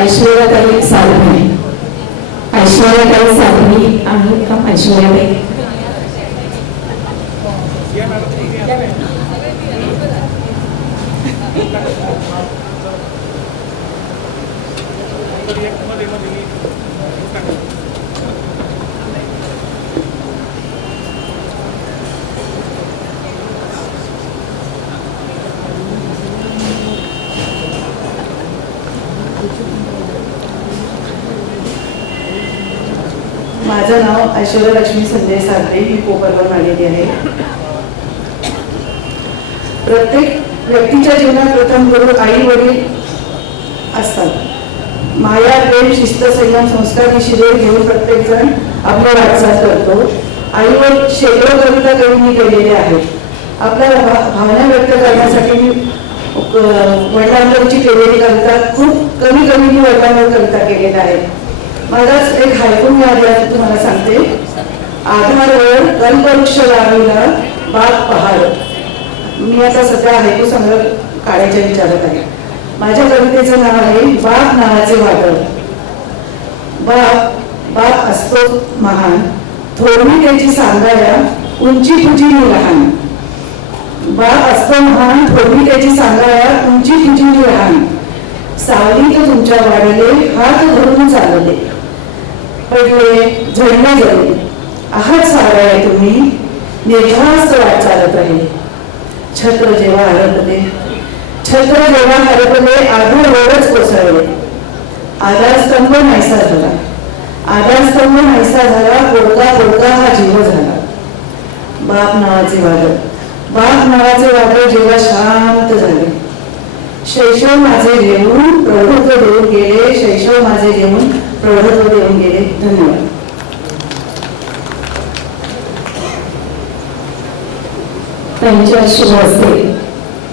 ऐश्वर्याताई साधवी. ऐश्वर्याताई साधवी आहेत का? ऐश्वर्याताई माझं नाव ऐश्वर्या लक्ष्मी संजय साखरे. मी कोपरवरून आलेली आहे. प्रत्येक व्यक्तीच्या जीवनात प्रथम गुरु आई वडील असतात. माया प्रेम शिस्त संयम संस्कार ही शिबिर घेऊन प्रत्येक जण आपला वाटचाल करतो. आईवर शेकडो कविता कवींनी केलेल्या आहेत. आपल्या भावना व्यक्त करण्यासाठी मी वडिलांवरची केलेली कविता खूप कमी कवींनी वडिलांवर कविता केलेल्या आहेत. मलाच एक हायकू मिळाली आहे, तुम्हाला सांगते. आधारवर कल्पवृक्ष लावला बाग पहाड. मी आता सध्या हायकू संग्रह काढायच्या विचारात आहे. माझ्या कवितेचं नाव आहे बाग नावाचे वादळ. बाग असतो महान, थोरवी त्याची सांगाया उंची तुझी लहान. बाग असतो महान, थोरवी त्याची सांगाया उंची तुझी लहान. सावली तर तुमच्या वाढले, हात धरून चालले, पडले झडले गेले. आहात सावळ्या तुम्ही, निर्धास्त वाट चालत राहिले. छत्र जेव्हा हरपले, आधारवरच कोसळले. आधारस्तंभ नाहीसा झाला, पोडका हा जीव झाला. बाप नावाचे वादळ जेव्हा शांत झाले. शैशव माझे घेऊन प्रौढत्व देऊन गेले. धन्यवाद. त्यांच्या शुभ हस्ते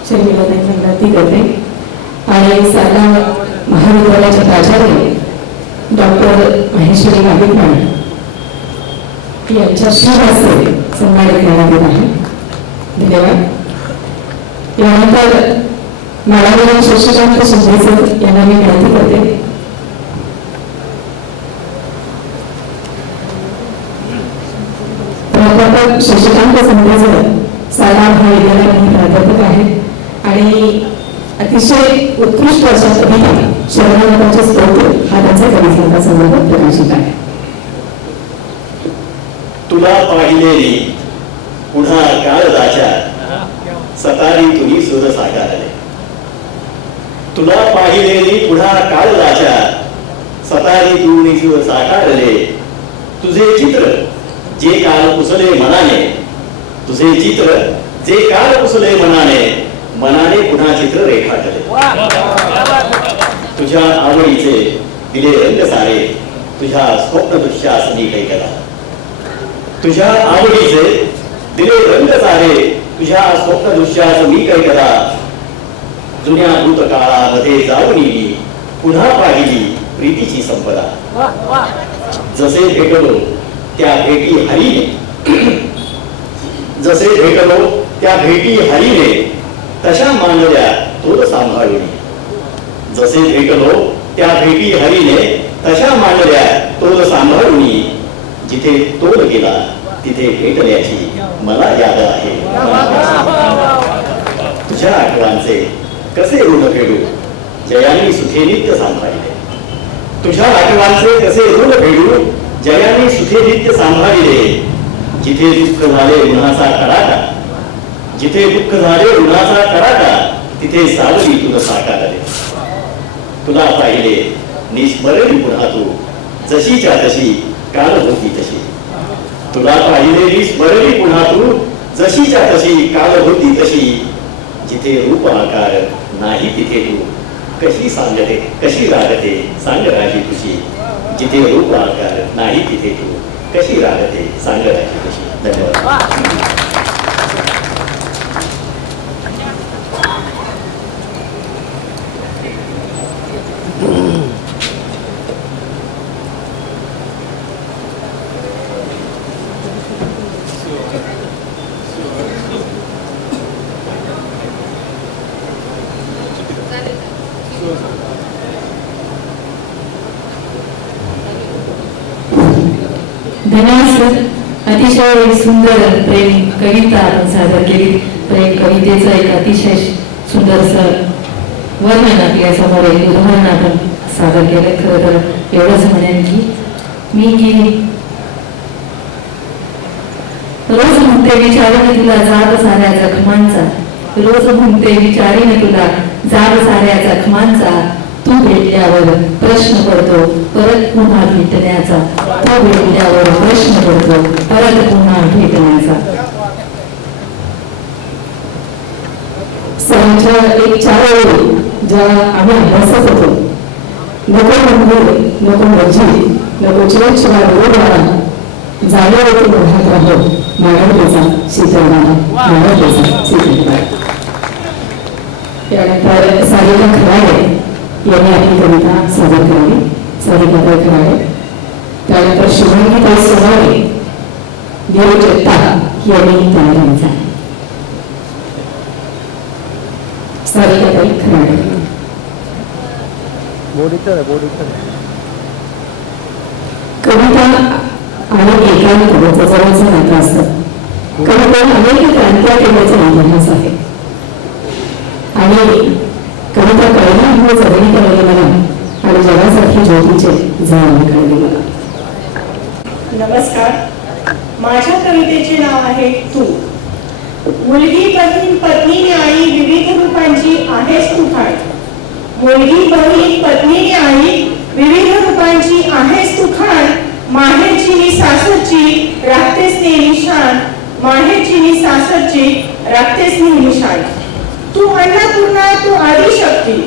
शर्मिला विनंती करते. आणि साला महाविद्यालयाचे प्राचार्य डॉक्टर महेश्वरी नागेपाळ यांच्या शुभ हस्ते सन्मानित करण्यात येत आहे. धन्यवाद. यानंतर माननीय शशिकांत शिंदे सर यांना मी विनंती करते. प्राध्यापक शशिकांत शिंदे सर साला महाविद्यालयामध्ये प्राध्यापक आहेत आणि अतिशय उत्कृष्ट अशा कविता शरणागतांचे स्तोत्र हा त्यांचा कविता संदर्भ प्रकाशित आहे. तुला पाहिलेली पुन्हा काळजाच्या सतारी तुम्ही सुर साकारले. तुला पाहिलेली पुन्हा काळजाच्या सतारी तुम्ही सुर साकारले. तुझे चित्र जे काल पुसले मनाने, तुझे चित्र जे काल पुसले मनाने पुन्हा चित्र रेखाटले. तुझ्या आवडीचे दिले रंग सारे, तुझ्या स्वप्न दृश्यास मी कैकला. तुझ्या आवडीचे दिले रंग सारे, तुझ्या स्वप्न दृश्यास मी कैकला. जुन्या भूतकाळामध्ये जाऊन मी पुन्हा पाहिली प्रीतीची संपदा. जसे भेटलो त्या भेटी हरीने, जसे भेटलो त्या भेटी हरीने, तशा मानल्या तोल सांभाळून. जसे भेटलो त्या भेटी हरीने, तशा मानल्या तोल सांभाळून. जिथे तोल गेला तिथे भेटण्याची मला याद आहे. तुझ्या आठवणांचे कसे ऋण फेडू, जयानी सुखे नित्य सांभाळले. तुझ्या आठवणांचे कसे ऋण फेडू, जयानी सुखे नित्य सांभाळले. जिथे दुःख झाले उन्हाचा कडाका, जिथे दुःख झाले उन्हाचा कडाका, तिथे सावली तुला साकारले. तुला पाहिले निस्मरणी पुन्हा तू, जशीच्या तशी काल होती तशी. तुला पाहिलेली स्मरणी पुन्हा तू, जशीच्या तशी काल होती तशी. जिथे रूप आकार नाही तिथे तू कशी सांगते, कशी रागते सांग राही तुझी. जिथे रूप आकार नाही तिथे तू कशी रागते सांग राही तुझी. धन्यवाद. धन्यवाद सर. अतिशय सुंदर प्रेम कविता आपण सादर केली. प्रेम कवितेचं एक अतिशय सुंदरसं वर्णन आपल्या समोर एक उदाहरण आपण सादर केलं. खरं तर एवढंच म्हणेन की रोज म्हणते विचारीने तुला जाग साऱ्या जखमांचा, रोज म्हणते विचारीने तुला जाग साऱ्या जखमांचा, तू भेटल्यावर प्रश्न पडतो परत पुन्हा भेटण्याचा, तू भेटल्यावर प्रश्न पडतो परत पुन्हा भेटण्याचा. सरांच्या एक 4 ओळी ज्या आम्ही अभ्यासत होतो. नको मंदिर, नको मस्जिद, नको चिरचिरा बरोबर झाले होते मोहात राहो, मानवतेचा शीतलवाना, मानवतेचा शीतलवाना. त्यानंतर सारिका खराडे यांनी आपली कविता सादर करावी. सारिका खराडे. त्यानंतर शुभांगी सोनारे, देव जगताप यांनी तयार. सारिका खराडे. कविता आणि एकांकिकेचं जवळचं नातं असतं. कविता अनेक क्रांत्या केल्याचा इतिहास आहे आणि कविता कळणं हे जगणी कळले मला आणि जगासाठी ज्योतीचे जवळ कळले मला. नमस्कार. माझ्या कवितेचे नाव आहे तू. मुलगी बहीण पत्नी आई विविध रूपांची आहेस तू खाण. मुलगी बहीण पत्नी आई विविध रूपांची आहेस तू खाण. माहेरची नि सासरची राखतेस नेहमी शान. माहेरची नि सासरची राखतेस नेहमी शान. तू अन्नपूर्णा तू आदिशक्ती.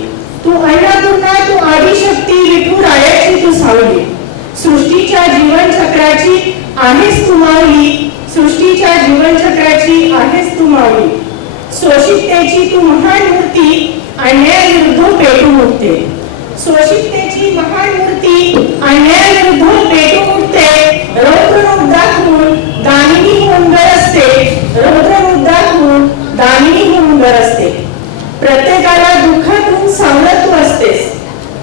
तू अन्नपूर्णा तू आदिशक्ती. विठुरायाची तू सावली. सृष्टीच्या जीवन चक्राची आहेस तू माऊली. सृष्टीच्या जीवन चक्राची आहेस तू माऊली. शोषितेची तू महान मूर्ती अन्यायाविरुद्ध पेटून उठते. शोषितेची महान मूर्ती अन्यायाविरुद्ध पेटून उठते. रौद्ररूप दाखवून दामिनी होऊन गरजते. रौद्ररूप दाखवून दामिनी होऊन गरजते. प्रत्येकाला दुःखातून सावरत तू असतेस.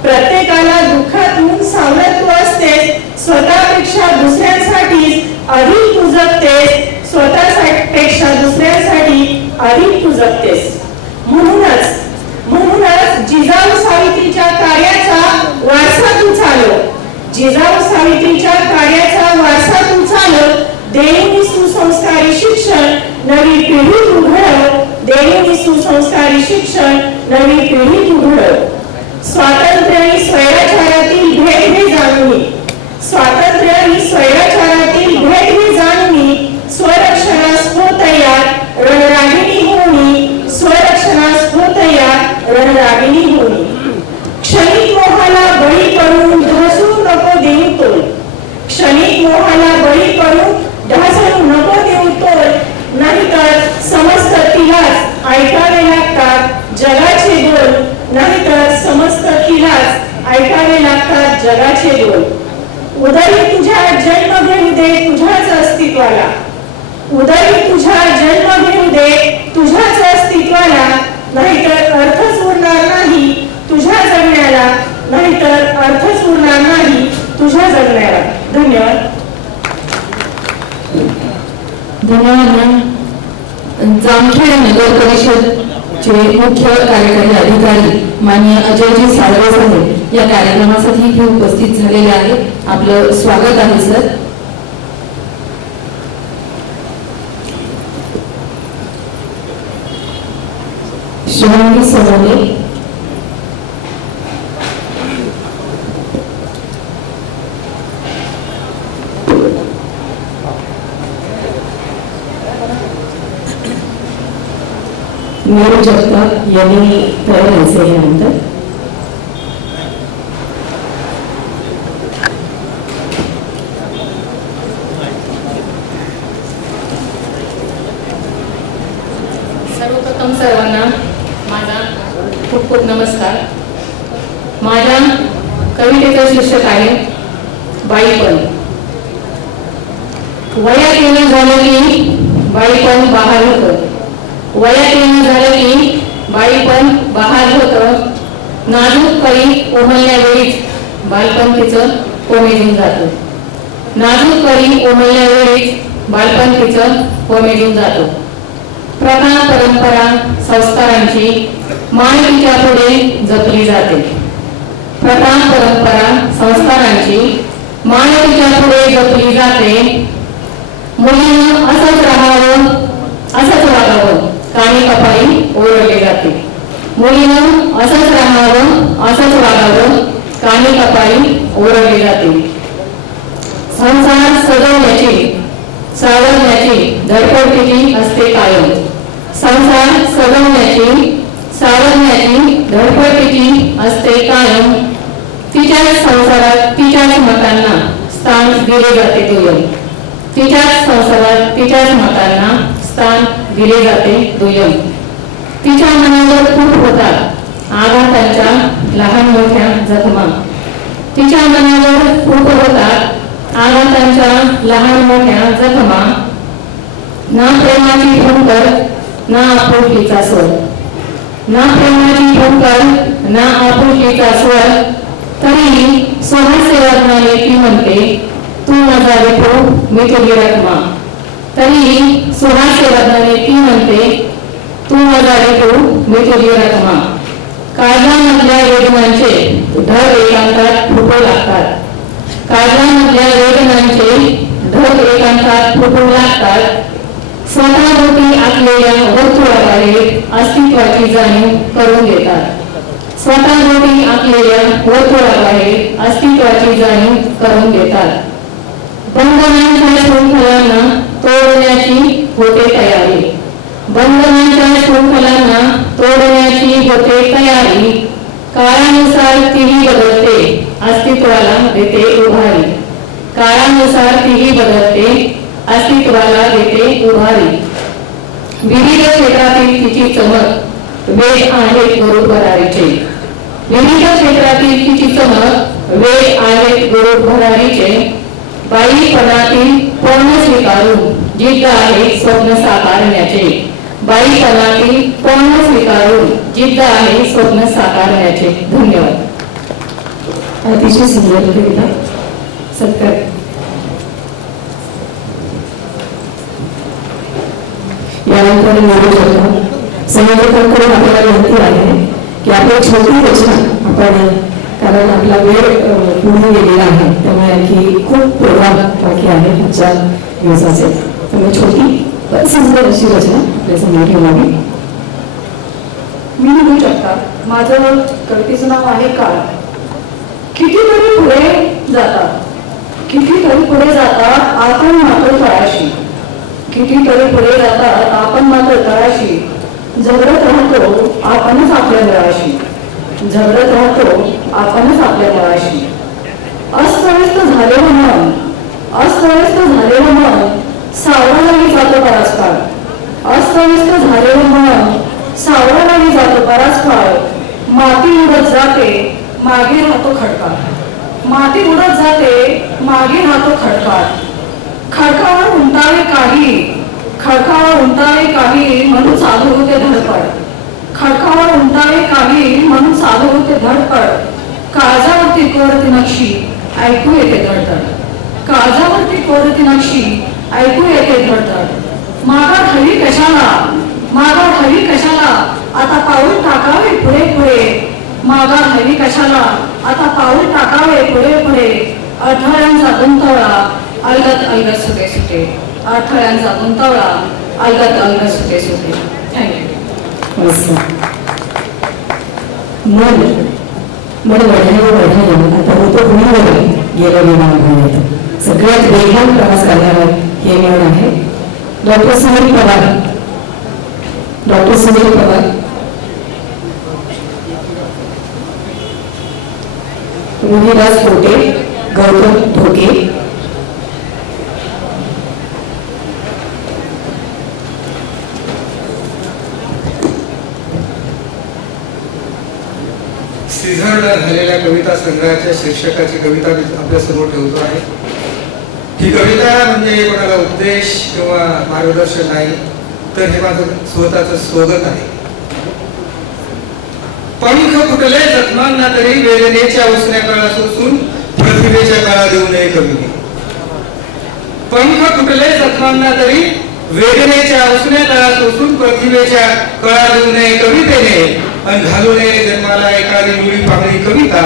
प्रत्येकाला दुःखातून सावरत तू असतेस. स्वतःपेक्षा दुसऱ्यांसाठी अधिक तू जगतेस. स्वतःपेक्षा दुसऱ्यांसाठी अधिक तू जगतेस. म्हणूनच जिजाऊ सावित्रीच्या कार्याचा वारसा तू चालव. जिजाऊ सावित्रीच्या कार्याचा वारसा तू चालव. देऊनी सुसंस्कारी शिक्षण नवी पिढी तू घडव. देऊनी सुसंस्कारी शिक्षण नवी पिढी तू घडव. स्वातंत्र्य आणि स्वैराचारातील भेद हे जाणून. स्वातंत्र्य आणि स्वैराचारातील भेद हे जाणून स्वरक्षणास हो तयार रणरागिणी होणी. स्वरक्षणास हो तयार रणरागिणी होणी. क्षणिक मोहाला बळी पडून ढासळू नको देऊ तोल. क्षणिक मोहाला बळी पडून ढासळू नको देऊ तोल. नाहीतर समस्त तिलाच ऐकावे लागतात जगाचे बोल. नाहीतर समस्त तिलाच ऐकावे लागतात जगाचे बोल. उदरी तुझ्या जन्म घेऊ दे तुझ्याच अस्तित्वाला. उदरी तुझ्या जन्म घेऊ दे तुझ्याच अस्तित्वाला. नाहीतर अर्थच उरणार नाही तुझ्या जगण्याला. नाहीतर अर्थच उरणार नाही तुझ्या जगण्याला. धन्यवाद. धन्यवाद. जामखेड नगर परिषदचे मुख्य कार्यकारी अधिकारी माननीय अजयजी साळवे साहेब या कार्यक्रमासाठी इथे उपस्थित झालेले आहेत. आपलं स्वागत आहे सर. शुभांगी सोनारे. देव जगताप यांनी तयार व्हायचे यानंतर. सर्वप्रथम सर्वांना माझा खूप खूप नमस्कार. माझ्या कवितेचं शीर्षक आहे बाईपण. वयात येणं झालं की बाईपण बहाल होतं. वयात येणं झालं की बाईपण बहाल होतं. नाजूक कळी उमलण्यावेळीच बालपण तिचं कोमेजून जातं. नाजूक करी उमलल्या वेळीच बालपण तिचं कोमेजून जातो. प्रथा परंपरा संस्कारांची मान तिच्या पुढे जपली जाते. प्रथा परंपरा संस्कारांची मान तिच्या पुढे जपली जाते. मुलीनं असंच राहावं असंच वागावं कानी कपाळी ओरडले जाते. मुलीनं असंच राहावं असंच वागावं कानी कपाळी ओरडले जाते. संसार सजवण्याची सावरण्याची धडपड तिची असते कायम. संसार सजवण्याची सावरण्याची धडपड तिची असते कायम. तिच्याच संसारात तिच्याच मतांना स्थान दिले जाते दुय्यम. तिच्याच संसारात तिच्याच मतांना स्थान दिले जाते दुय्यम. तिच्या मनावर फूट होतात आघातांच्या लहान मोठ्या जखमा. तिच्या मनावर फूट होतात आघातांच्या लहान मोठ्या जखमा. ना प्रेमाची भूंकर ना आपुलकीचा स्वर. ना प्रेमाची भूंकर ना आपुलकीचा स्वर. तरीही स्वहास्य वर्णाने ती म्हणते तू माझा विठू मी तुझी रखमा. तरीही स्वहास्य वर्णाने ती म्हणते तू माझा विठू मी तुझी रखमा. काळजामधल्या वेदनांचे ढग एकांतात फुटू लागतात. काळजामधल्या वेदनांचे ढग एकांतात फुटू लागतात. स्वतःभोवती आखलेल्या वर्तुळाद्वारे अस्तित्वाची जाणीव करून देतात. स्वतःभोवती आखलेल्या वर्तुळाद्वारे अस्तित्वाची जाणीव करून देतात. बंधनांच्या शृंखलांना तोडण्याची होते तयारी. बंधनांच्या शृंखलांना तोडण्याची होते तयारी. काळानुसार तीही बदलते अस्तित्वाला देते उभारी. काळानुसार तीही बदलते अस्तित्वाला देते उभारी. विविध क्षेत्रातील तिची चमक वेद आहेत गुरु भरारीचे. विविध क्षेत्रातील तिची चमक वेद आहेत गुरु भरारीचे. बाईपणातील पूर्ण स्वीकारून जिद्द आहे स्वप्न साकारण्याचे. बाईपणातील पूर्ण स्वीकारून जिद्द आहे स्वप्न साकारण्याचे. धन्यवाद. अतिशय सुंदर कविता. सत्कार. यानंतर संयोजकांकडून आपल्याला विनंती आहे की आपली छोटी रचना आपण, कारण आपला वेळ पुढे गेलेला आहे त्यामुळे आणखी खूप प्रोग्राम बाकी आहे आजच्या दिवसाचे. त्यामुळे छोटी पण सुंदर अशी रचना आपल्या समोर ठेवावी. मी म्हणू शकता. माझं कवितेचं नाव आहे काळ. कितीतरी पुढे जातात कितीतरी पुढे जातात आपण मात्र तळाशी. कितीतरी पुढे जातात आपण मात्र तळाशी. झगडत राहतो आपणच आपल्या मुळाशी. झगडत राहतो आपणच आपल्या मुळाशी. अस्तव्यस्त झालेलं मन अस्तव्यस्त झालेलं मन सावरालाही जातो बराच काळ. अस्तव्यस्त झालेलं मन सावरालाही जातो बराच काळ. माती उडत जाते मागे राहतो खडका. माती उडत जाते मागे राहतो खडका. खडकावर उंटावे काही खडकावर उंटावे काही म्हणून चालू होते धडपड. खडकावर उंटावे काही म्हणून चालू होते धडपड. काळजावरती कोरती नक्षी ऐकू येते धडधड. काळजावरती कोरती नक्षी ऐकू येते धडधड. माघार हवी कशाला माघार हवी कशाला आता पाऊल टाकावे पुढे पुढे. माघार हवी कशाला आता पाऊल टाकावे पुढे पुढे. अडथळ्यांचा गुंतवळा अलगद अलगद सुटे सुटे. अडथळ्यांचा गुंतवळा अलगद अलगद सुटे सुटे. थँक्यू. मन वढायला आता होतो कुणीवर गेलं विमान. सगळ्यात वेगवान प्रवास करणारं हे मन आहे. डॉक्टर सुनील पवार. डॉक्टर सुनील पवार. रोहिदास कोटे. गौतम ढोके. श्रीधरला झालेल्या कविता संग्रहाच्या शीर्षकाची कविता आपल्या समोर ठेवतो आहे. ही कविता म्हणजे कोणाला उपदेश किंवा मार्गदर्शन नाही, तर हे माझं स्वतःचं स्वगत आहे. पंख फुटले जखमांना तरी वेदनेच्या उसण्या काळा सोसून प्रतिभेच्या काळा देऊ नये कवीने. तुटले जखमांना तरी वेदनेच्या उसण्या तळात सोसून प्रतिभेच्या कळा देऊ नये कवितेने आणि घालू नये जन्माला एखादी लुळी पागळी कविता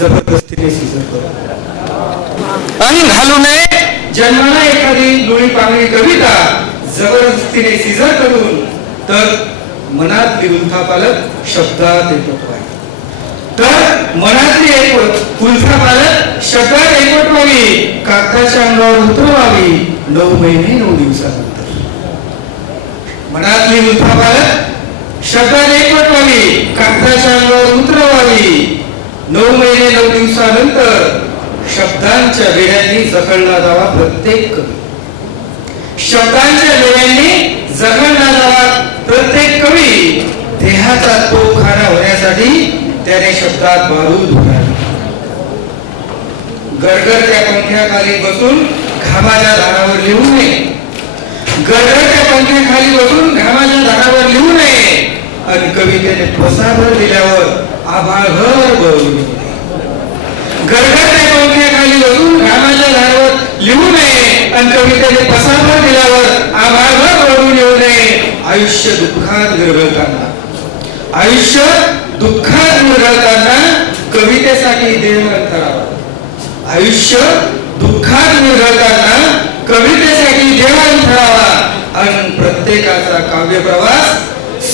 जबरदस्तीने सिजर करून आणि घालू नये जन्माला एखादी लुळी पागळी कविता जबरदस्तीने सिजर करून तर मनातली उलथापालट शब्दात एकवटवावी तर मनातली उलथापालट शब्दात एकवटवावी कागदाच्या अंगावर उतरवावी 9 महिने 9 दिवसानंतर मनातली उलथापालट शब्दात एकवटवावी कागदाच्या अंगावर उतरवावी 9 महिने 9 दिवसानंतर शब्दांच्या बेड्यांनी जखडला जावा प्रत्येक कवी शब्दांच्या बेड्यांनी जखडला जावा प्रत्येक कवी देहाचा तोफखाना होण्यासाठी त्याने शब्दात बारूद उडाली गडगडत्या पंख्याखाली बसून घामाच्या धारावर लिहू नये गडगडत्या पंख्याखाली बसून घामाच्या धारावर लिहू नये आणि कवितेने फसाभर दिल्यावर आभाळभर बळू नये गडगडत्या पंख्याखाली बसून घामाच्या धारावर लिहू नये आणि कवितेने फसाभर दिल्यावर आभाळभर बळू येऊ नये आयुष्य दुःखात विरघळताना आयुष्य दुःखात विरघळताना कवितेसाठी देवग्रंथ करावा आयुष्य दुःखात विरघळताना कवितेसाठी देवग्रंथ करावा आणि प्रत्येकाचा काव्य प्रवास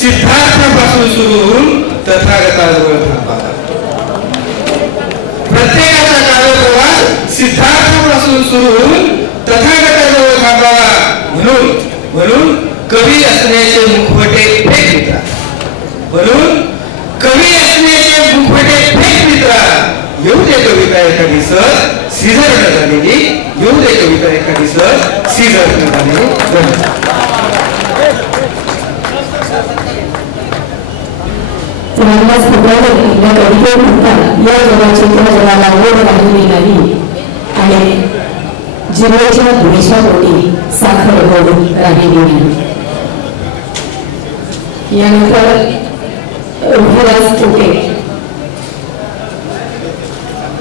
सिद्धार्थापासून सुरू होऊन तथागताजवळ थांबावा प्रत्येकाचा काव्य प्रवास सिद्धार्थापासून सुरू होऊन तथागताजवळ थांबावा म्हणून कवी असण्याचे मुखवटे फेक मित्रा म्हणून कवी असण्याचे मुखवटे फेक मित्रा येऊ दे कविता एखादी सहज सीझर न झालेली येऊ दे कविता एखादी सहज सीझर न झालेली रामदास फुटाळे या कविते म्हणतात या जगाची त्या जगाला ओढ राहिली नाही आणि जिरवाच्या द्वेषापोटी साखर ओढ राहिली नाही यानंतर रोहिदास पोटे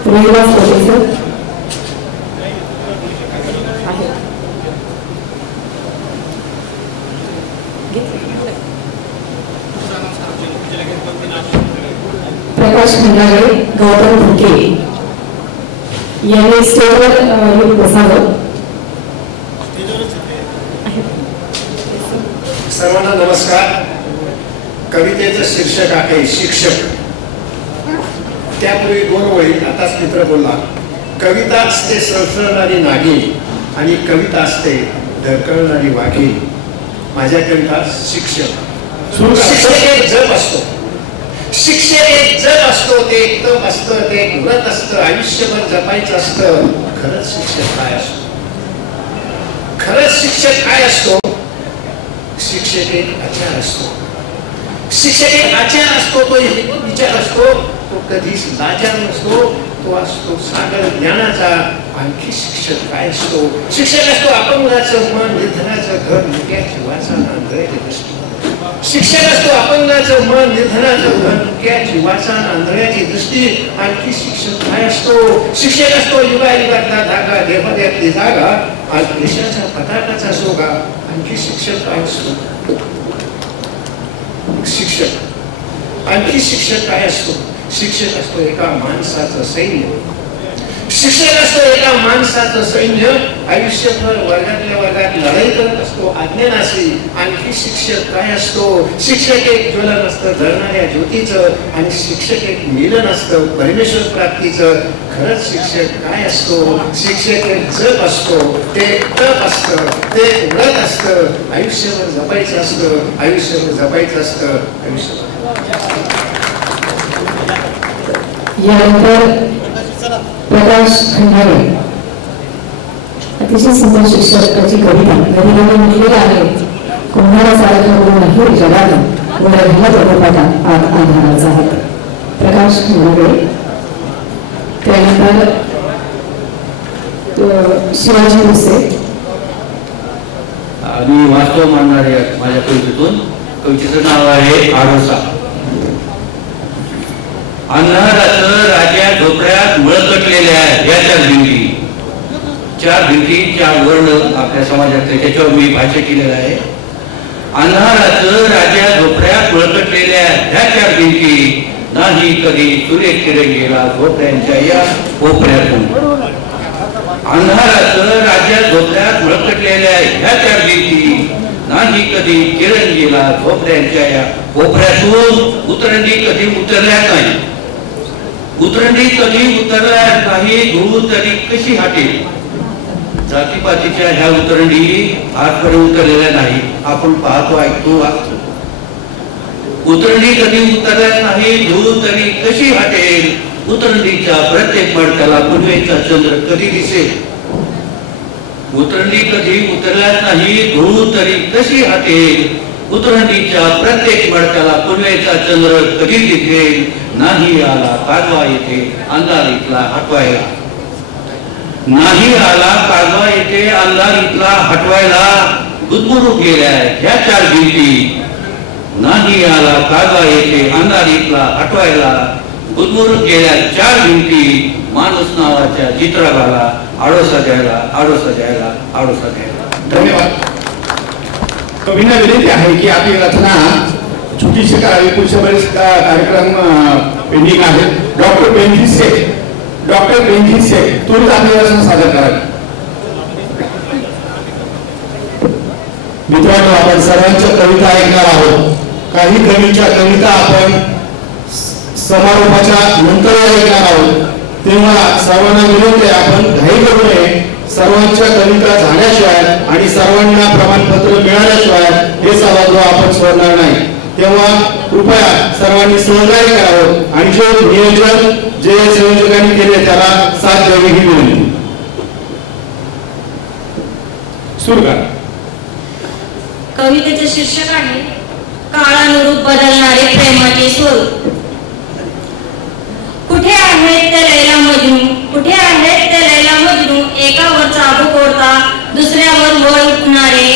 रोहिदास पोटे सर प्रकाश खंडागळे गौतम भुके यांनी स्टेजवर येऊन बसावं सर्वांना नमस्कार कवितेचं शीर्षक आहे शिक्षक त्यापूर्वी 2 ओळी आताच मित्र बोलला कविता असते सळसळणारी नागिन आणि कविता असते ढकलणारी वाघीण माझ्या कविता शिक्षक शिक्षक एक जप असतो शिक्षक एक जप असतो ते एक तप असतं ते एक व्रत असतं आयुष्यभर जपायचं असतं खरंच शिक्षक काय असतो खरंच शिक्षक काय असतो शिक्षक एक आचार असतो शिक्षक एक आचार असतो तो विचार असतो तो कधीच लाचार नसतो तो असतो सागर ज्ञानाचा आणखी शिक्षक काय असतो शिक्षक असतो अपंगाचं मन निर्धनाचं घर मुक्याची वाचा आंधळ्याची दृष्टी शिक्षक असतो अपंगाचं मन निर्धनाचं घर मुक्याची वाचा आंधळ्याची दृष्टी आणखी शिक्षक काय असतो शिक्षक असतो युगायुगातला धागा देवाद्यातली जागा आणि देशाच्या पताकाचा सोगा आणखी शिक्षक काय असतो शिक्षक आणखी शिक्षक काय असतो शिक्षक असतो एका माणसाचं सैन्य शिक्षक असतो एका माणसाचं सैन्य आयुष्यभर वर्गातल्या वर्गात लढाई करत असतो अज्ञानाशी आणखी शिक्षक काय असतो शिक्षक एक ज्वलन असतं जळणाऱ्या ज्योतीचं आणि शिक्षक एक मिलन असतं परमेश्वर प्राप्तीचं खरंच शिक्षक काय असतो शिक्षक एक जप असतो ते तप असतं ते व्रत असतं आयुष्यभर जपायचं असतं आयुष्यभर जपायचं असतं आयुष्यभर यानंतर प्रकाश खंडागळे अतिशय सुंदर शिक्षकाची कविता कविताने लिहिलेला आहे कुंभारा सारखा गुरु नाही जगाला गुणाला जगपाटा आधाराचा आहे प्रकाश खंडागळे त्यानंतर शिवाजी भोसले मी वास्तव मानणार आहे माझ्या कवितेतून कवितेचं नाव आहे आरोसा अंधाराचं राजा झोपड्यात मळकटलेल्या याच्या भिंती 4 भिंती 4 वर्ण आपल्या समाजातले, त्याच्यावर मी भाष्य केलेलं आहे. अंधाराचं राजा झोपड्यात वळकटलेल्या ह्या 4 भिंती नाही कधी सुरेख किरण गेला झोपड्यांच्या या कोपऱ्यातून. अंधाराचं राजा झोपड्यात वळकटलेल्या ह्या 4 भिंती नाही कधी किरण गेला झोपड्यांच्या या कोपऱ्यातून. उतरंडी कधी उतरल्या नाही, उतरंडी कधी उतरल्या नाही, धूळ तरी कशी हाटेल. जातीपातीच्या ह्या उतरंडी आजपर्यंत उतरलेल्या नाही. आपण पाहतो, ऐकतो, वाचतो. उतरंडी कधी उतरल्या नाही, धूळ तरी कशी हाटेल. उतरंडीच्या प्रत्येक मडक्याला पुनवेचा चंद्र कधी दिसेल. उतरंडी कधी उतरल्याच नाही, धूळ तरी कशी हाटेल. उतरंडीच्या प्रत्येक मडक्याला पुनवेचा चंद्र कधी दिसेल. नाही आला काजवा येथे अंधारीतला हटवायला. नाही आला काजवा येथे अंधारीतला हटवायला. गुदमुरू गेल्या ह्या 4 भिंती. नाही आला काजवा येथे अंधारीतला हटवायला. गुदमुरू गेल्या 4 भिंती. माणूस नावाच्या चित्रकाला आडोसा द्यायला, आडोसा द्यायला, आडोसा द्यायला. धन्यवाद. कवींना विनंती आहे की आपली रचना छोटीशी करावी. पुढच्या बरेच कार्यक्रम पेंडिंग आहेत. डॉक्टर बेंजी शेख तुर्त आपली रचना सादर करावी. मित्रांनो, आपण सर्वांच्या कविता ऐकणार आहोत. काही कवीच्या कविता आपण समारोपाच्या नंतर ऐकणार आहोत. तेव्हा सर्वांना विनंती आहे, आपण घाई करू नये. सर्वांच्या कविता झाल्याशिवाय आणि सर्वांना प्रमाणपत्र मिळाल्याशिवाय हे सभागृह आपण सोडणार नाही. तेव्हा कृपया सर्वांनी सहकार्य करावं आणि जे नियोजन जे संयोजकांनी केले त्याला साथ द्यावी ही विनंती. सुरू करा. कवितेचे शीर्षक आहे काळानुरूप बदलणारे प्रेमाचे स्वरूप. कुठे आहेत ते लैला मजनू, कुठे आहेत ते लैला मजनू, एकावर चाबूक ओढता दुसऱ्यावर वळ उठणारे.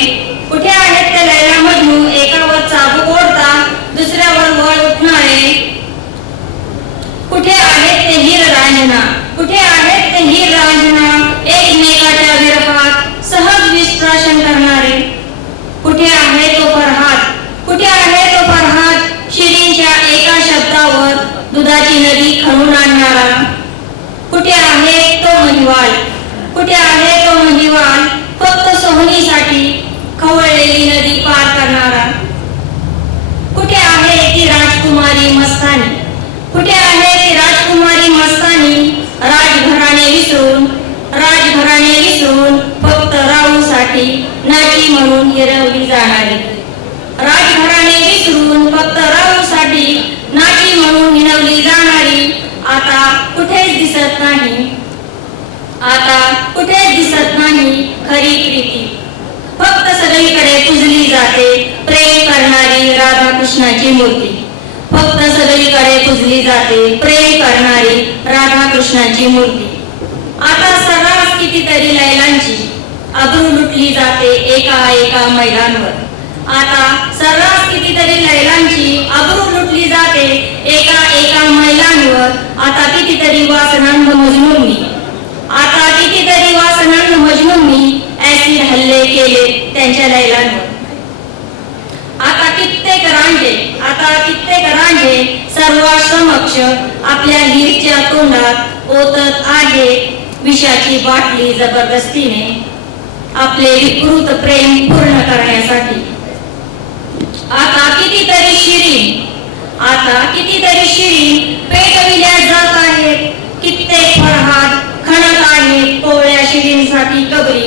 कुठे आहेत ते लैला मजनू, एकावर चाबूक ओढता दुसऱ्यावर वळ उठणारे. कुठे आहेत ते हीर रांझना, कुठे आहेत ते हीर रांझना, एकमेकाच्या विरहात सहज विस्प्राशन करणारे. कुठे आहे तो फरहाद, कुठे आहे तो फरहाद, शिरींच्या एका शब्दावर दुधाची नदी खणून आणणारा. कुठे आहे तो महिवाल, कुठे आहे तो महिवाल, फक्त सोहनीसाठी खवळलेली नदी पार करणारा. कुठे आहे ती राजकुमारी मस्तानी, कुठे आहे ती राजकुमारी मस्तानी, राजघराणे विसरून, राजघराणे विसरून फक्त राहूसाठी नाची म्हणून हिरवली जाणारी. राजघराणे विसरून फक्त राहूसाठी नाची म्हणून हिरवली जाणारी. आता कुठेच दिसत नाही, आता कुठेच दिसत नाही खरी प्रीती. फक्त सगळीकडे पूजली जाते प्रेम करणारी राधा कृष्णाची मूर्ती. फक्त सगळीकडे पूजली जाते प्रेम करणारी राधा कृष्णाची मूर्ती. आता सर्रास कितीतरी लैलांची अब्रू लुटली जाते एका एका मैदानावर. आता सर्रास कितीतरी लैलांची अब्रू लुटली जाते एका एका मैदानावर. आता कितीतरी वासनांध मजनूंनी, आता कितीतरी वासनांध मजनूंनी ऍसिड हल्ले केले त्यांच्या लैलांवर. आता कित्येक रांझे, आता कित्येक रांझे सर्वांसमक्ष आपल्या हीरच्या तोंडात ओतत आहे विषाची बाटली जबरदस्तीने आपले विकृत प्रेम पूर्ण करण्यासाठी. आता कितीतरी शिरीन, आता कितीतरी शिरीन पेटविल्या जात आहेत. कित्येक फरहाद खणत आहेत कोवळ्या शिरींसाठी कबरी.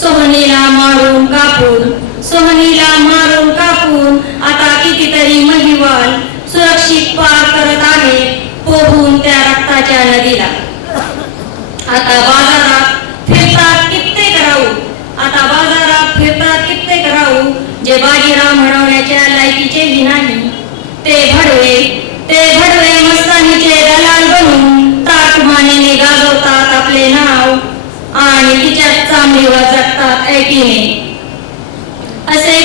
सोहनीला मारून कापून, सोहनीला मारून कापून आता कितीतरी महिवाल सुरक्षित पार करत आहेत पोहून त्या रक्ताच्या नदीला. आता बाजारात फिरतात कित्येक राहू, आता बाजारात फिरतात कित्येक राहू जे बाजीराव म्हणवण्याच्या लायकीचेही नाही. ते भडवे मस्तानीचे दलाल बनून ताटमानेने गाजवतात आपले नाव आणि तिच्यात चांबडीवर जगतात ऐटीने. असे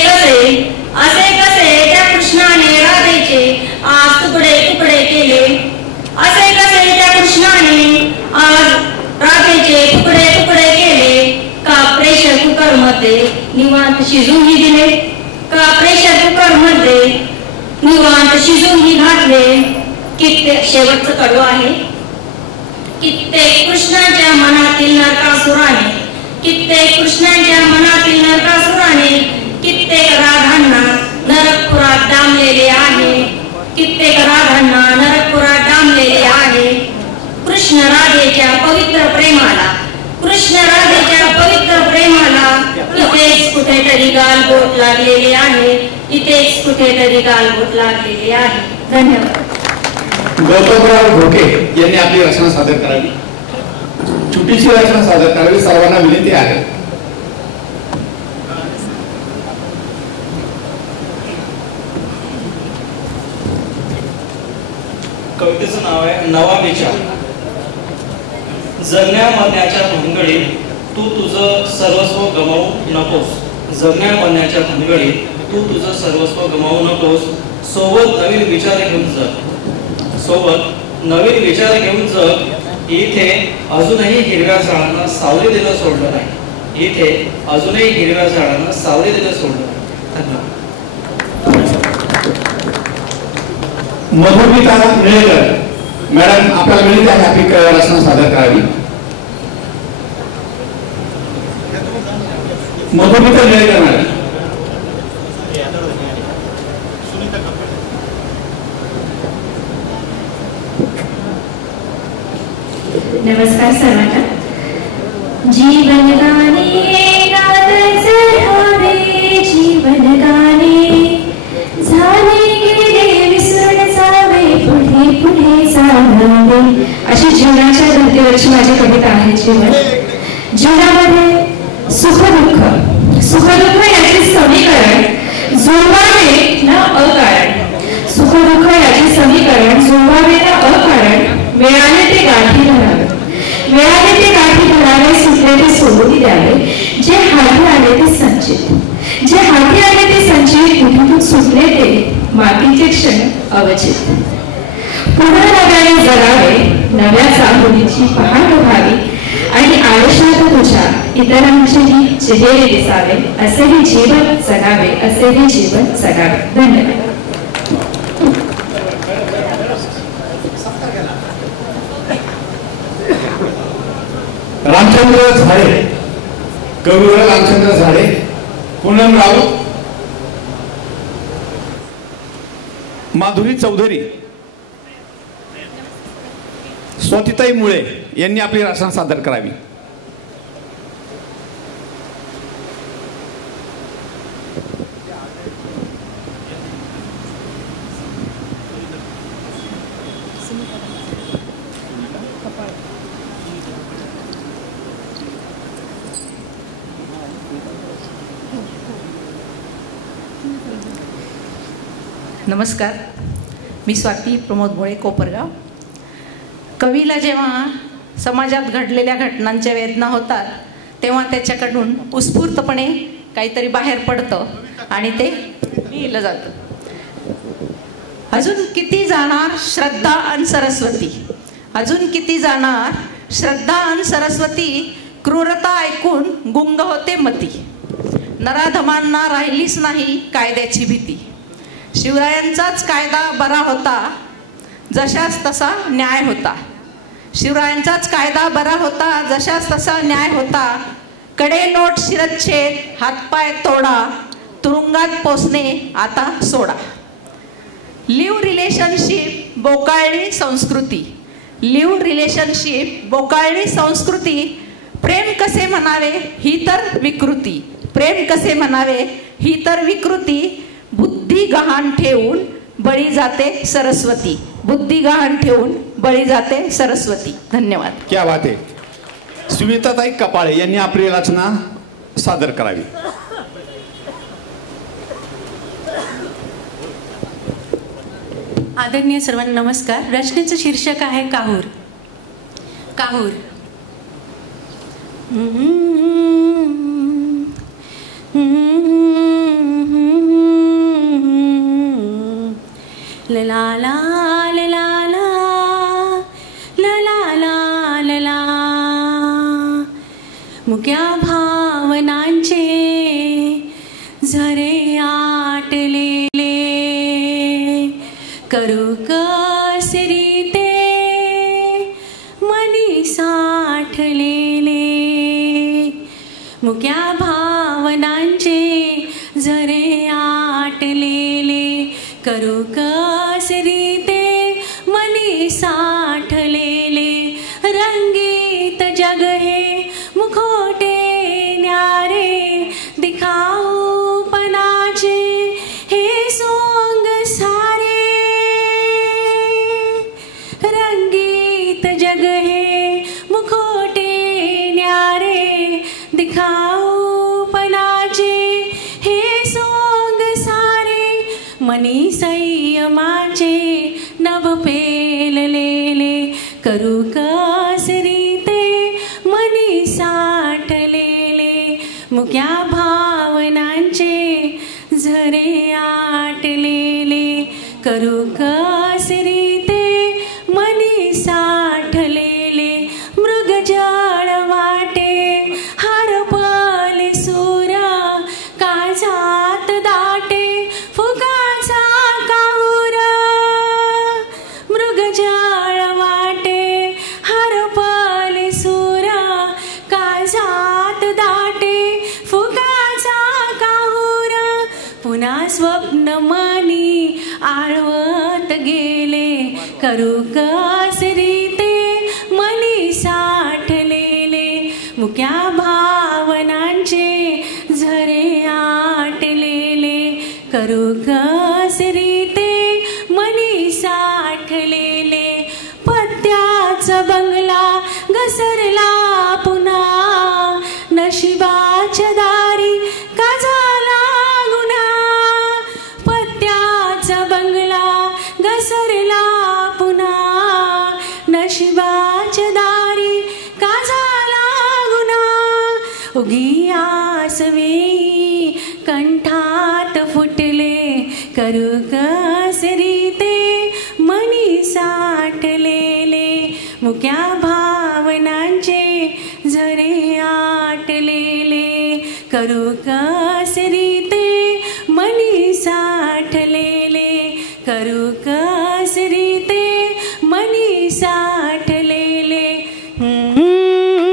कसे त्या कृष्णाने राधेचे आज तुकडे तुकडे केले. असे कसे त्या कृष्णाने आज राधेचे तुकडे तुकडे शिजूनही दिले का प्रेशर कुकर मध्ये निवांत शिजूनही घातले. कित्येक शेवटचं कडू आहे. कित्येक कृष्णाच्या मनातील नरकासुराने, कित्येक कृष्णाच्या मनातील नरकासुराने कित्येक राधांना नरकपुरात डांबलेले आहे. कित्येक राधांना नरकपुरात डांबलेले आहे. कृष्ण राधेच्या पवित्र प्रेमाला, कृष्ण राधेच्या पवित्र प्रेमाला इथेच कुठेतरी गालबोट लागलेले आहे. इथेच कुठेतरी गालबोट लागलेले आहे. धन्यवाद. गौतमराव ढोके यांनी आपली रचना सादर करावी. छोटीशी रचना सादर करावी. सर्वांना विनंती आहे. कवितेचं नाव आहे नवा विचार. जगण्या मरण्याच्या भानगडीत तू तुझं सर्वस्व गमावू नकोस. जगण्या मरण्याच्या भानगडीत तू तुझं सर्वस्व गमावू नकोस. सोबत नवीन विचार घेऊन जग. सोबत नवीन विचार घेऊन जग. इथे अजूनही हिरव्या झाडांना सावली देणं सोडलं नाही. इथे अजूनही हिरव्या झाडांना सावली देणं सोडलं नाही. धन्यवाद. मधुमिता निळेकर मॅडम, आपल्याला विनंती आहे आपली रचना सादर करावी. मधुमिता निळेकर मॅडम. नमस्कार सर्वांना. जीवन गाणे गात चढावे, जीवन गाणे झाले गेले विसरून जावे, पुढे पुढे चालावे. अशी जीवनाच्या धर्तीवरची माझी कविता आहे. जीवनामध्ये सुखदुःख याचे समीकरण जुळवावे ना अकारण. सुखदुःख याचे समीकरण जुळवावे ना अकारण. वेळाने ते गाठी धरावे, वेळाने ते गाठी धरावे. सुटले ते सोडून द्यावे. जे हाती आले ते संचित, जे हाती आले ते संचित. कुठून सुटले ते मातीचे क्षण अवचित. पुन्हा नव्याने जगावे, नव्या चाहुरीची पहाट व्हावी आणि आयुष्यात तुझ्या इतरांचेही चेहरे दिसावे. असेही जीवन जगावे, असेही जीवन जगावे. धन्यवाद. रामचंद्र झाडे, कविवर रामचंद्र झाडे. पूनम राऊत, माधुरी चौधरी, स्वातिताई मुळे यांनी आपली रचना सादर करावी. नमस्कार, मी स्वाती प्रमोद मुळे, कोपरगाव. कवीला जेव्हा समाजात घडलेल्या घटनांच्या वेदना होतात तेव्हा त्याच्याकडून उत्स्फूर्तपणे काहीतरी बाहेर पडतं आणि ते लिहिलं जातं. अजून किती जाणार श्रद्धा अन सरस्वती, अजून किती जाणार श्रद्धा अन सरस्वती. क्रूरता ऐकून गुंग होते मती, नराधमांना राहिलीच नाही कायद्याची भीती. शिवरायांचाच कायदा बरा होता, जशास तसा न्याय होता. शिवरायांचाच कायदा बरा होता, जशास तसा न्याय होता. कडे नोट शिरच्छेद, हातपाय तोडा, तुरुंगात पोचणे आता सोडा. लिव्ह रिलेशनशिप बोकाळली संस्कृती, लिव्ह रिलेशनशिप बोकाळली संस्कृती. प्रेम कसे म्हणावे ही तर विकृती, प्रेम कसे म्हणावे ही तर विकृती. बुद्धी गहाण ठेवून बळी जाते सरस्वती, बुद्धी गहाण ठेवून बळी जाते सरस्वती. धन्यवाद. क्या बात आहे. सुनीताताई कपाळे यांनी आपली रचना सादर करावी. आदरणीय सर्वांना नमस्कार. रचनेचं शीर्षक आहे काहूर. काहूर. लला ला लला ला लला ला लला. मुक्या भावनांचे करू कसरी ते मनी साठलेले, मुक्या भावनांचे झरे आटलेले, करू कसरी ते मनी साठलेले, रंगीत जग हे मुखोटे न्यारे, दिखाऊपणाचे हे सोंग सारे, रंगीत जग हे मुखोटे न्यारे, दिखाऊपणाचे हे सोंग सारे, मनी संयमाचे नभ पेललेले, करू कसरी ते मनी साठलेले, मुक्या भावनांचे झरे आटलेले, करू कसरी ते मनी साठलेले, मृगजळ वाटे हरपले सूरा, काळजात दाटे फुकाचा काऊर, मृगजळ वाटे हरपले सूरा, काळजात दाटे फुकाचा काऊर, पुन्हा स्वप्न मनी आळवत गेले, करू कसरी ते मनी साठलेले, मुक्या भावनांचे झरे आटलेले, करू कसरी ते मनी साठलेले, पत्त्याचा बंगला घसरला पुन्हा, नशिबाच्या दारी का झाला गुन्हा, पत्त्याचा बंगला घसरला पुन्हा, नशिबाच्या दारी का झाला गुन्हा, उगी आसवेई कंठात फुटले, करू कसरी ते मनी साठलेले, मुक्या भावनांचे झरे आटलेले, करू कसरी ते मनी साठलेले, करू कसरी ते मनी साठलेले.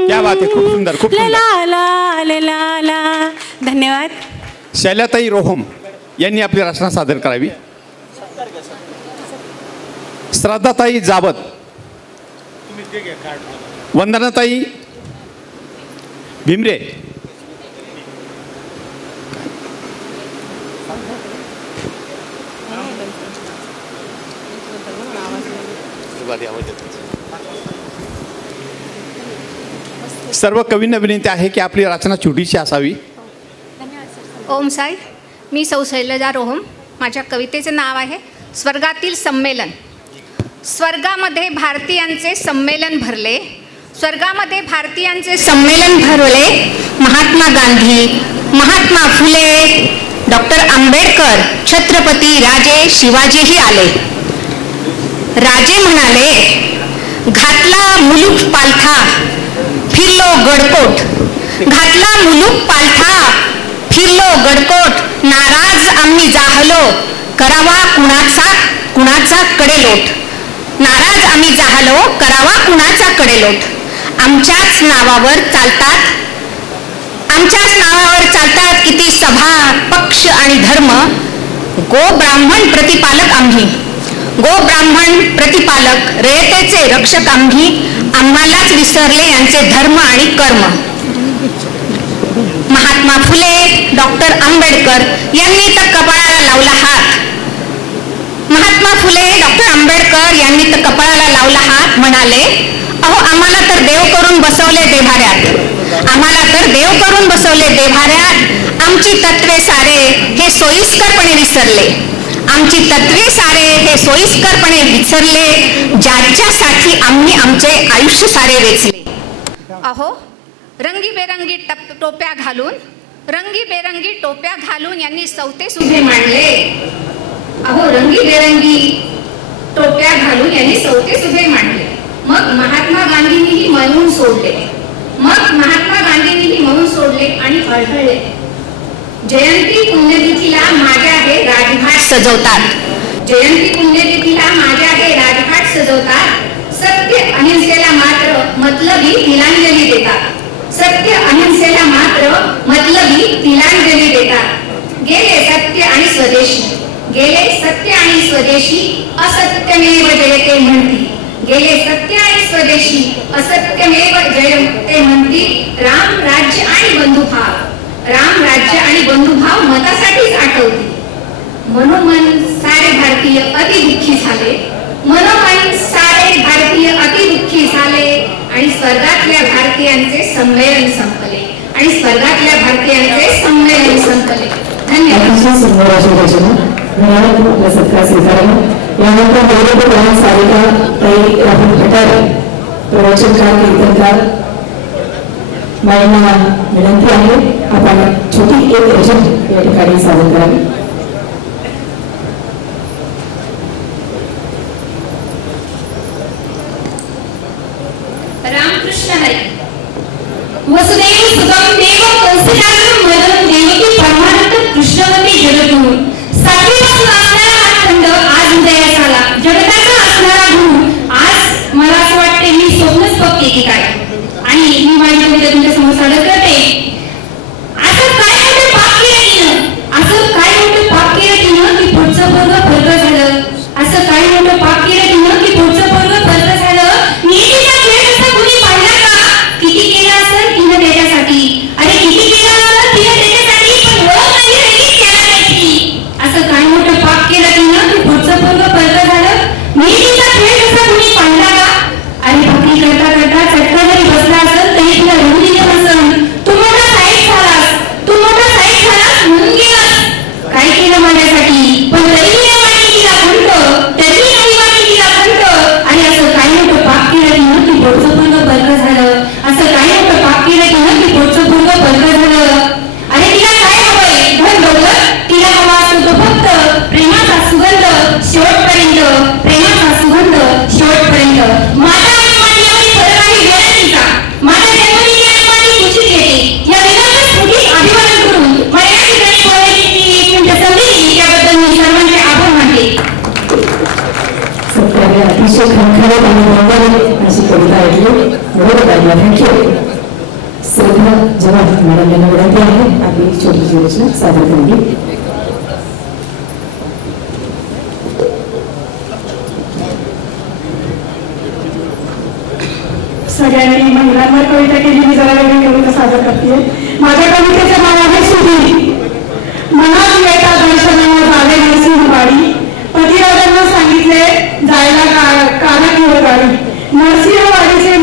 क्या बात आहे, खूप सुंदर, खूप सुंदर. ला ला ला ला. धन्यवाद. शैलाताई रोहम यांनी आपली रचना सादर करावी. श्रद्धाताई जावत, वंदनाताई भिमरे, सर्व कवींना विनंती आहे की आपली रचना छोटीशी असावी. ओम साई. मी सौ शैलजा रोहम. माझ्या कवितेचे नाव आहे स्वर्गातील संमेलन. स्वर्गामध्ये भारतीयांचे संमेलन भरले, स्वर्गामध्ये भारतीयांचे संमेलन भरले, महात्मा गांधी, महात्मा फुले, डॉक्टर आंबेडकर, छत्रपती राजे शिवाजीही आले. राजे म्हणाले, घातला मुलूक पालथा फिरलो गडकोट, घातला मुलूक पालथा फिरलो गडकोट, नाराज आम्ही जाहलो करावा कुणाचा कडेलोट, नाराज आम्ही जाहलो करावा कुणाचा कडेलोट, आमच्याच नावावर चालतात किती सभा पक्ष आणि धर्म, गो ब्राह्मण प्रतिपालक आम्ही, गो ब्राह्मण प्रतिपालक रयतेचे रक्षक आम्ही, आम्हालाच विसरले यांचे धर्म आणि कर्म. महात्मा फुले, डॉक्टर आंबेडकर यांनी तर कपाळाला लावला हात, महात्मा फुले, डॉक्टर आंबेडकर यांनी तर कपाळाला लावला हात, म्हणाले, अहो आम्हाला तर देव करून बसवले देव्हाऱ्यात, आम्हाला तर देव करून बसवले देव्हाऱ्यात, आमची तत्वे सारे हे सोयीस्करपणे विसरले, आमची तत्वे सारे हे सोयीस्करपणे विसरले, ज्याच्यासाठी आम्ही आमचे आयुष्य सारे वेचले. अहो रंगीबेरंगी टोप्या घालून, रंगीबेरंगी टोप्या घालून यांनी सवते सुभे मांडले, अहो रंगीबेरंगी टोप्या घालून यांनी सवते सुभे मांडले. मग महात्मा गांधींनीही म्हणून सोडले, मग महात्मा गांधींनीही म्हणून सोडले आणि हळहळले. जयंती पुण्यतिथीला माझ्या हे राजघाट सजवतात, जयंती पुण्यतिथीला माझ्या हे राजघाट सजवतात, सत्य अहिंसेला मात्र मतलबी तिलांजली देतात, सत्य अहिंसेला मात्र मतलबी तिलांजली देतात। गेले सत्य आणि स्वदेशी, गेले सत्य आणि स्वदेशी, असत्यमेव जयते म्हणती, गेले सत्य आणि स्वदेशी, असत्यमेव जयते म्हणती। राम राज्य आणि बंधुभाव, राम राज्य आणि बंधुभाव मतासाठीच आठवती। मनोमन सारे भारतीय अति दुःखी झाले, मनोमन सारे भारतीय अति दुःखी झाले आणि स्वर्गातल्या भारतीयांचे संमेलन संपले, आणि स्वर्गातल्या भारतीयांचे संमेलन संपले। धन्यवाद। सत्कार स्वीकारावा। यानंतर गौरव सारिका ताई राहुल भटारे प्रवचनकार कीर्तनकार मायना विनंती आहे आपण छोटी एक रचना या ठिकाणी सादर करावी। रामकृष्ण हरी। वसुदेव सुतम देव कंसचारूर मदन देवकी परमानंद कृष्णवती जगद्गुरु, सातवीपासून असणारा हा खंड आज उदयास आला, जगताचा असणारा गुरु आज मला असं वाटते मी स्वप्नच बघते की काय। आणि मी माझ्या कविता तुमच्या समोर सादर करते। असं काय मोठं पाप केलं तिनं, असं काय मोठं पाप केलं तिनं की पुढचं पोरगं फरक झालं, असं काय मोठं पाप केलं तिनं की पुढचं पोरगं फरक झालं। नीतीचा खेळ कसा कुणी पाहिला का, किती केलं असेल तिनं त्याच्यासाठी, अरे किती केलं असेल तिनं त्याच्यासाठी, पण ओळख नाही राहिली त्याला त्याची। असं काय मोठं पाप केलं तिनं की पुढचं पोरगं फरक झालं। नीतीचा खेळ कसा कुणी पाहिला का, अरे भाकरी करता करता चटका जरी बसला असेल तरी तुला रडू दिलं नसेल। तू मोठा साईड झालास, तू मोठा साईड झालास म्हणून गेलास, काय केलं माझ्यासाठी, पण तरी नाही वाटली तिला खंत, तरी नाही वाटली तिला खंत। आणि असं काय मोठं पाप केलं तिनं की पुढचं पोरगं फरक झालं, असं काय मोठं पाप केलं तिनं की पुढचं पोरगं फरक झालं। अरे तिला काय हवंय, धन दौलत, तिला हवा असतो तो फक्त प्रेमाचा सुगंध शेवटपर्यंत, प्रेमाचा सुगंध शेवटपर्यंत। माता आणि माती एवढी फरक आहे विनंतीचा, माता जन्मदिनी आणि माती कुशीत येते, या विनंती स्फुटीत अभिवादन करून मला या ठिकाणी बोलायची एक मिनिट संधी दिली त्याबद्दल मी सर्वांचे आभार मानते। सत्कार्य अतिशय खणखणीत आणि रंगारंग अशी कविता ऐकली, बरोबर आहे। थँक्यू। श्रद्धा जवान मॅडम यांना विनंती आहे आपली छोटीशी रचना सादर करावी। सगळ्यांनी महिलांवर कविता केली, मी जरा वेगळी कविता सादर करते। माझ्या कवितेचे नाव आहे सुधी। मनात येता दर्शनाला झाले नरसिंहवाडी, पतिराजांना सांगितले जायला कानाकीवर गाडी। नरसिंहवाडीचे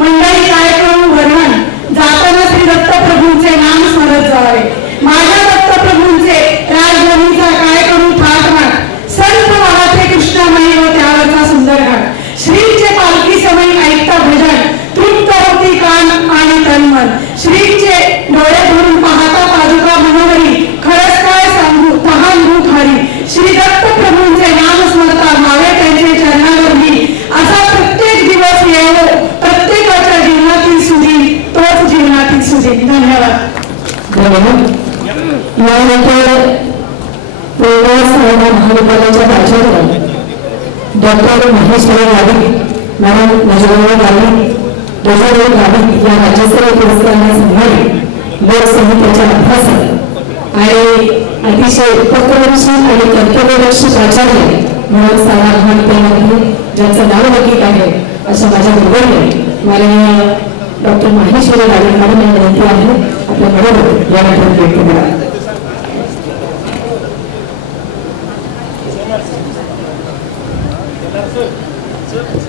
मंडळी काय करू वर्णन, जाताना श्री दत्तप्रभूंचे नाम स्मरत जावे। माझ्या दत्तप्रभूंचे राजभूमीचा काय करू थाटमाट, संत वाहते कृष्णामयी व त्यावरचा सुंदर घाट। श्रींचे पालखी समय ऐकता भजन, तृप्त होती कान आणि तनमन। श्रींचे डोळे भरून पाहता पादुका मनोहरी, खरंच काय सांगू तहान भूक हरी। श्री दत्तप्रभूंचे नाम स्मरता भावे त्यांचे चरणावरही, असा प्रत्येक दिवस येवो प्रत्येकाच्या जीवनातील सुधी, तोच जीवनातील सुधी। धन्यवाद। यानंतर महाविद्यालयाच्या प्राचार्य डॉक्टर महेश्वरी गावित मॅडम, नजरेवर गावित नजरेवर गावित या राज्यस्तरीय पुरस्काराने सन्मानित लोकसंगीताच्या अभ्यासक आणि अतिशय उपक्रमशील आणि कर्तव्यदक्ष प्राचार्य म्हणून सारा महाविद्यालयामध्ये ज्यांचं नाव लौकिक आहे अशा माझ्या बरोबरीने माननीय डॉक्टर महेश्वरी गावित मॅडम यांना विनंती आहे आपल्या बरोबर या नाटक व्यक्त करा।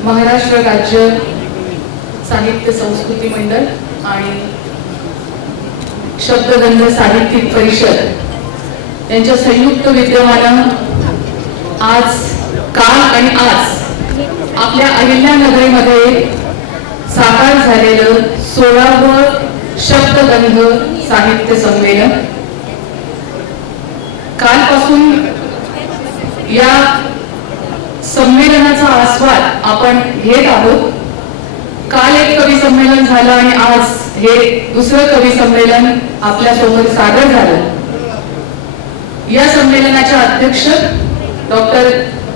महाराष्ट्र राज्य साहित्य संस्कृती मंडळ आणि शब्दगंध साहित्यिक परिषद यांच्या संयुक्त विद्यमानं आज काल आणि आज आपल्या अहिल्यानगरीमध्ये साकार झालेलं 16वं शब्दगंध साहित्य संमेलन कालपासून या संमेलनाचा आस्वाद आपण घेत आहोत। काल एक कवी संमेलन झालं आणि आज हे दुसरं कवी संमेलन आपल्या सोबत सादर झालं। या संमेलनाच्या अध्यक्ष डॉक्टर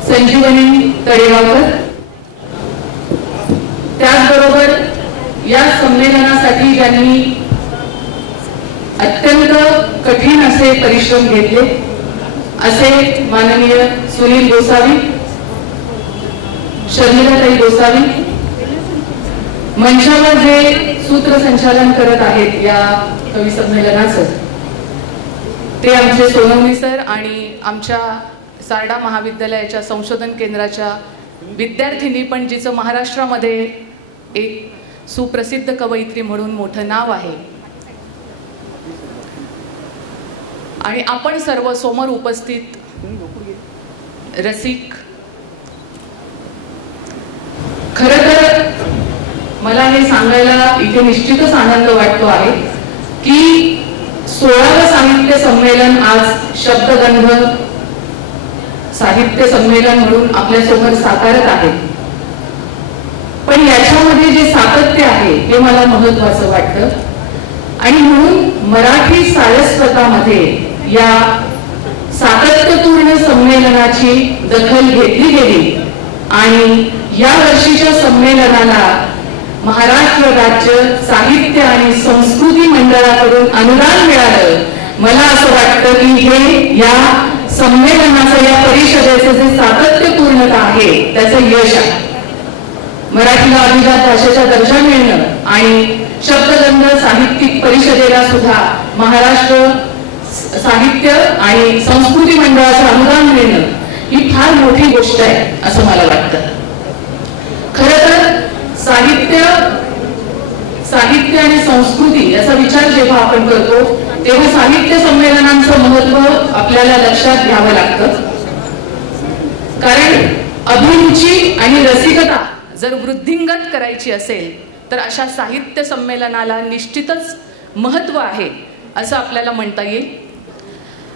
संजीवनी तळेगावकर. त्याचबरोबर या संमेलनासाठी ज्यांनी अत्यंत कठीण असे परिश्रम घेतले असे माननीय सुनील गोसावी, शर्मिलाताई गोसावी, मंचावर जे सूत्रसंचालन करत आहेत या कवी संमेलनाचं ते आमचे सोनवणे सर आणि आमच्या सारडा महाविद्यालयाच्या संशोधन केंद्राच्या विद्यार्थिनी, पण जिचं महाराष्ट्रामध्ये एक सुप्रसिद्ध कवयित्री म्हणून मोठं नाव आहे. आणि आपण सर्व समोर उपस्थित रसिक, खरं तर मला हे सांगायला इथे निश्चितच आनंद वाटतो आहे की 16वे साहित्य संमेलन आज शब्दगंध साहित्य संमेलन म्हणून आपल्यासमोर साकारत आहे. पण याच्यामध्ये जे सातत्य आहे हे मला महत्वाचं वाटतं आणि म्हणून मराठी सारस्वतामध्ये या सातत्यपूर्ण संमेलनाची दखल घेतली गेली आणि या वर्षीच्या संमेलनाला महाराष्ट्र राज्य साहित्य आणि संस्कृती मंडळाकडून अनुदान मिळालं. मला असं वाटतं की हे या संमेलनाचं, या परिषदेचं जे सातत्यपूर्णता आहे त्याचं यश आहे. मराठीला अभिजात भाषेचा दर्जा मिळणं आणि शब्दगंध साहित्यिक परिषदेला सुद्धा महाराष्ट्र साहित्य आणि संस्कृती मंडळाचं अनुदान मिळणं ही फार मोठी गोष्ट आहे असं मला वाटतं. खरं तर साहित्य आणि संस्कृती याचा विचार जेव्हा आपण करतो तेव्हा साहित्य संमेलनांचं महत्व आपल्याला लक्षात घ्यावं लागतं. कारण अभिरुची आणि रसिकता जर वृद्धिंगत करायची असेल तर अशा साहित्य संमेलनाला निश्चितच महत्व आहे असं आपल्याला म्हणता येईल.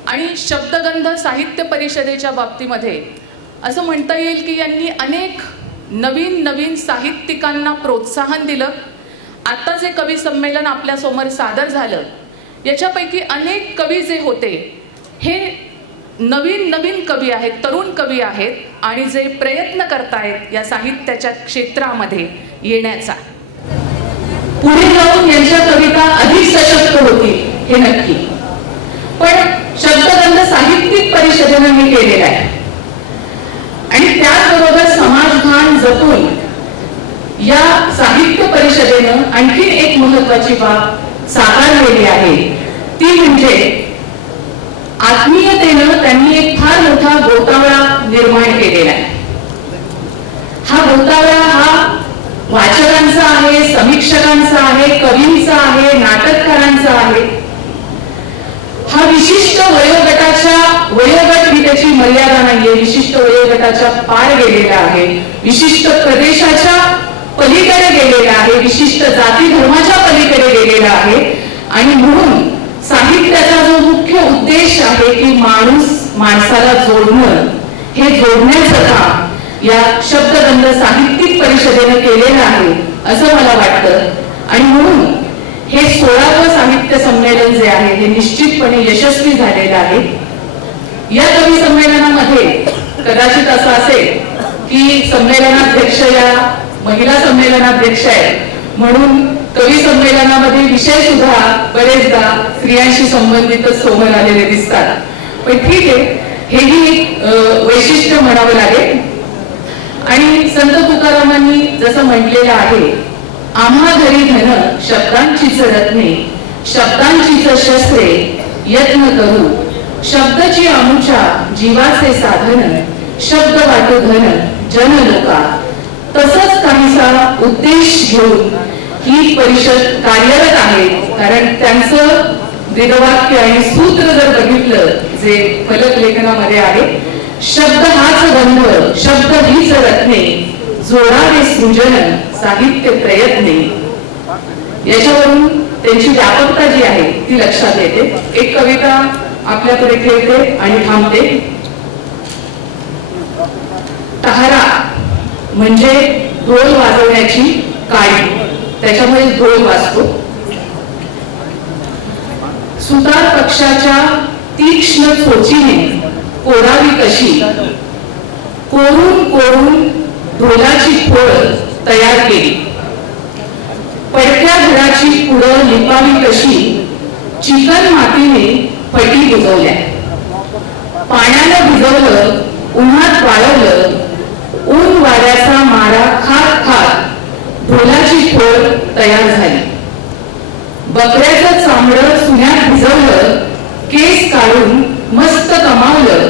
आणि शब्दगंध साहित्य परिषदेच्या बाबतीमध्ये असं म्हणता येईल की यांनी अनेक नवीन साहित्यिकांना प्रोत्साहन दिलं. आता जे कवी संमेलन आपल्यासमोर सादर झालं याच्यापैकी अनेक कवी जे होते हे नवीन कवी आहेत, तरुण कवी आहेत आणि जे प्रयत्न करतायत या साहित्याच्या क्षेत्रामध्ये येण्याचा. पुढे जाऊन यांच्या कविता अधिक सशक्त होतील हे नक्की. पण शब्दगंध साहित्यिक परिषदेनं हे केलेलं आहे आणि त्याचबरोबर समाजभान जपून या साहित्य परिषदेनं आणखी एक महत्वाची बाब साकारलेली आहे. ती म्हणजे आत्मीयतेनं त्यांनी एक फार मोठा गोतावळा निर्माण केलेला आहे. हा गोतावळा हा वाचकांचा आहे, समीक्षकांचा आहे, कवींचा आहे, नाटककारांचा आहे. हा विशिष्ट वयोगट ही त्याची मर्यादा नाहीये, विशिष्ट वयोगटाच्या पार गेलेला आहे, विशिष्ट प्रदेशाच्या पलीकडे गेलेला आहे, विशिष्ट जाती धर्माच्या पलीकडे गेलेला आहे. आणि म्हणून साहित्याचा जो मुख्य उद्देश आहे की माणसाला जोडणं, हे जोडण्याचं काम या शब्दगंध साहित्यिक परिषदेनं केलेलं आहे असं मला वाटतं. आणि म्हणून हे 16वे साहित्य संमेलन जे आहे हे निश्चितपणे यशस्वी झालेलं आहे. या कवी संमेलनामध्ये कदाचित असं असेल की संमेलनाध्यक्ष या महिला संमेलनाध्यक्ष आहेत म्हणून कवी संमेलनामध्ये विषय सुद्धा बरेचदा स्त्रियांशी संबंधितच समोर आलेले दिसतात. पण ठीक आहे, हेही एक वैशिष्ट्य म्हणावं लागेल. आणि संत तुकारामांनी जसं म्हटलेलं आहे, आम्हा घरी धन शब्दांचीच रत्ने, शब्दांचीच शस्त्रे यत्न करू, शब्दची अमुच्या जीवाचे साधन, शब्द वाटू धन जन लोका. तसंच काहीसा उद्देश घेऊन ही परिषद कार्यरत आहे. कारण त्यांचं वेदवाक्य आणि सूत्र जर बघितलं जे फलक लेखनामध्ये आहे, शब्द हाच गंध, शब्द हीच रत्ने, जोडावे सृजन साहित्य प्रयत्ने. याच्यावरून त्यांची व्यापकता जी आहे ती लक्षात येते. एक कविता आपल्याकडे ठेवते आणि थांबते. तहारा म्हणजे ढोल वाजवण्याची काळी, त्याच्यामुळे ढोल वाजतो. सुतार पक्षाच्या तीक्ष्ण चोचीने कोरावी कशी, कोरून कोरून ढोलाची खोळ तयार केली. पडक्या घराची पुढं लिपावी कशी चिकन मातीने फटी बुजवल्या. पाण्यानं भिजवलं, उन्हात वाळवलं, ऊन वाऱ्याचा मारा खात खात ढोलाची खोळ तयार झाली. बकऱ्याचं चामडं चुन्यात भिजवलं, केस काढून मस्त कमावलं,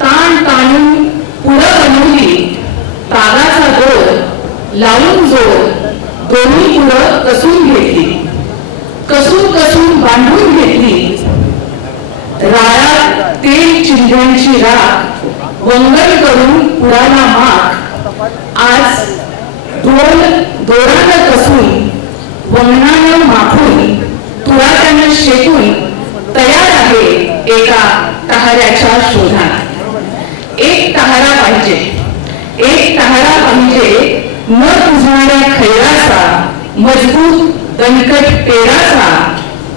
ताण ताणून पुढं बनवली, तागाचा दोर लावून जोड दोन्ही पुढं कसून घेतली, कसून कसून बांधून घेतली. राळात तेल चिंध्यांची राख वंगण करून पुराला माग. आज ढोल दोरानं कसून वंगणानं माखून तुरात्यानं शेकून तयार आहे एका टहाऱ्याच्या शोधात. एक टहारा पाहिजे, एक टहारा पाहिजे न तुझणाऱ्या खैराचा, मजबूत दणकट पेराचा,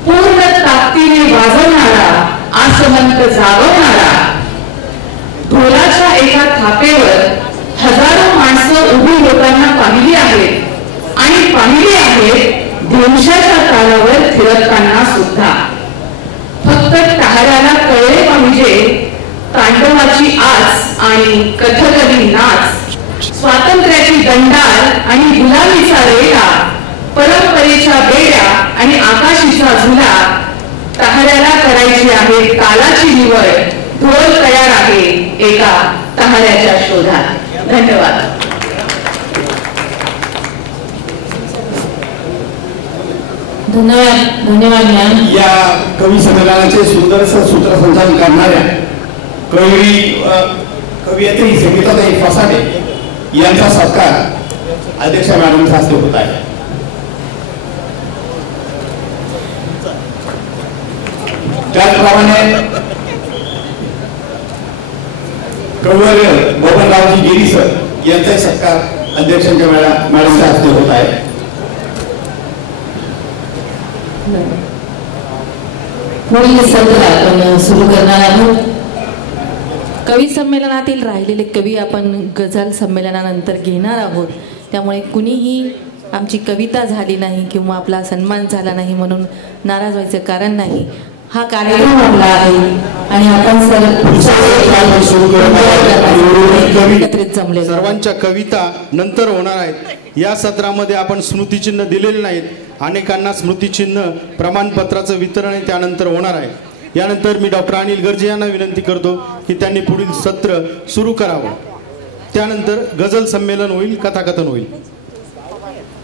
पूर्ण ताकदीने वाजवणारा, आसमंत जागवणारा. ढोलाच्या एका थापेवर हजारो माणसं उभी होताना पाहिली आहेत आणि पाहिली आहेत दिवसाच्या तालावर फिरताना सुद्धा. फक्त टहाऱ्याला कळले पाहिजे तांडवाची आस आणि कथकली नाच, स्वातंत्र्याची दंडाल आणि गुलामीचा रेडा, परंपरेच्या बेड्या आणि आकाशीचा झुला. टहाऱ्याला करायची आहे तालाची निवड, ढोल तयार आहे एका टहाऱ्याच्या शोधात. धन्यवाद. धन्यवाद. धन्यवाद मॅम. या कवी संमेलनाचे सुंदरसं सूत्रसंचालन करणाऱ्या कवयित्री संगीताताई फसाडे यांचा सत्कार अध्यक्ष मॅडमच्या हस्ते होत आहे. त्याचप्रमाणे कवयित्री बबनरावजी गिरी सर यांचा सत्कार अध्यक्षांच्या मॅडमच्या हस्ते होत आहे. पुढील सत्र आपण सुरू करणार आहोत. कवी संमेलनातील राहिलेले कवी आपण गझल संमेलनानंतर घेणार आहोत. त्यामुळे कुणीही आमची कविता झाली नाही किंवा आपला सन्मान झाला नाही म्हणून नाराज व्हायचं कारण नाही. हा कार्यक्रम आपला आहे आणि आपण सर्वांच्या कविता नंतर होणार आहेत. या सत्रामध्ये आपण स्मृतिचिन्ह दिलेले नाहीत. अनेकांना स्मृतिचिन्ह प्रमाणपत्राचं वितरण त्यानंतर होणार आहे. यानंतर मी डॉक्टर अनिल गर्जे यांना विनंती करतो की त्यांनी पुढील सत्र सुरू करावं. त्यानंतर गझल संमेलन होईल, कथाकथन होईल.